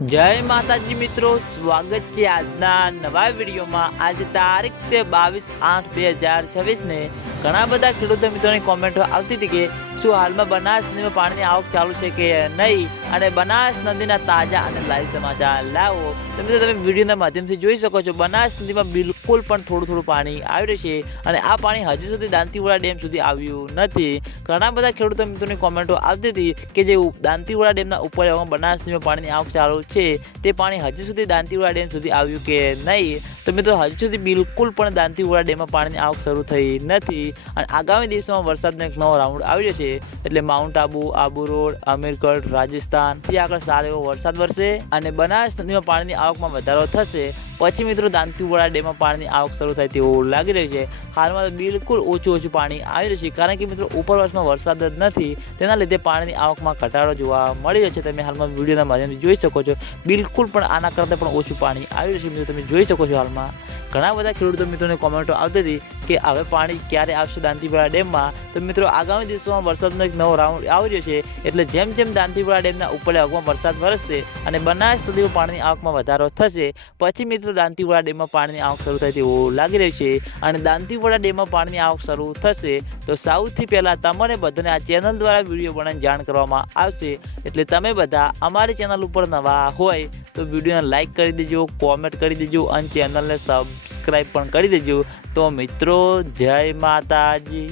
जय माताजी मित्रों, स्वागत है આજના નવા વિડીયોમાં। आज તારીખ છે 22/8/2026 ને ઘણા બધા ખેડૂતો મિત્રોની કોમેન્ટો આવતી હતી કે શું હાલમાં બનાસ નદીમાં પાણીની આવક ચાલુ છે કે નહીં, અને બનાસ નદીના તાજા અને લાઈવ સમાચાર લાવો તો મિત્રો તમે વિડીયોના માધ્યમથી જોઈ શકો છો। બનાસ નદીમાં બિલકુલ પણ થોડું પાણી આવી રહ્યું છે, અને આ પાણી હજુ સુધી દાંતીવાડા ડેમ સુધી આવ્યું નથી। ઘણા બધા ખેડૂતો મિત્રોની કોમેન્ટો આવતી હતી કે જે દાંતીવાડા ડેમના ઉપર બનાસ નદીમાં પાણીની આવક ચાલુ છે તે પાણી હજુ સુધી દાંતીવાડા ડેમ સુધી આવ્યું કે નહીં। તો મિત્રો હજુ સુધી બિલકુલ પણ દાંતીવાડા ડેમમાં પાણીની આવક શરૂ થઈ નથી, અને આગામી દિવસોમાં વરસાદનો એક નવો રાઉન્ડ આવી જશે, એટલે માઉન્ટ આબુ, આબુ રોડ, અમીરગઢ, રાજસ્થાન ત્યાં આગળ સારો એવો વરસાદ વરસે અને બનાસ નદીમાં પાણીની આવકમાં વધારો થશે। પછી મિત્રો દાંતીવાડા ડેમમાં પાણીની આવક શરૂ થાય તેવું લાગી રહ્યું છે। હાલમાં બિલકુલ ઓછું પાણી આવી રહ્યું છે, કારણ કે મિત્રો ઉપરવાસમાં વરસાદ જ નથી, તેના લીધે પાણીની આવકમાં ઘટાડો જોવા મળી રહ્યો છે। તમે હાલમાં વિડીયોના માધ્યમથી જોઈ શકો છો, બિલકુલ પણ આના કરતાં પણ ઓછું પાણી આવી રહ્યું છે। મિત્રો તમે જોઈ શકો છો, હાલમાં ઘણા બધા ખેડૂતો મિત્રોને કોમેન્ટો આવતી હતી કે હવે પાણી ક્યારે આવશે દાંતીવાડા ડેમમાં। તો મિત્રો આગામી દિવસોમાં વરસાદનો એક નવો રાઉન્ડ આવી રહ્યો છે, એટલે જેમ જેમ દાંતીવાડા ડેમના ઉપરલા ભાગમાં વરસાદ વરસશે અને બનાસ નદીમાં પાણીની આવકમાં વધારો થશે, પછી મિત્રો દાંતીવાડા ડેમમાં પાણીની આવક શરૂ થાય તેવું લાગી રહ્યું છે। અને દાંતીવાડા ડેમમાં પાણીની આવક શરૂ થશે તો સૌથી પહેલા તમને બધાને આ ચેનલ દ્વારા વિડીયો બનાવીને જાણ કરવામાં આવશે, એટલે તમે બધા અમારી ચેનલ ઉપર નવા હોય તો વિડીયોને લાઈક કરી દેજો, કોમેન્ટ કરી દેજો અને ચેનલને સબસ્ક્રાઈબ પણ કરી દેજો। તો મિત્રો જય માતાજી।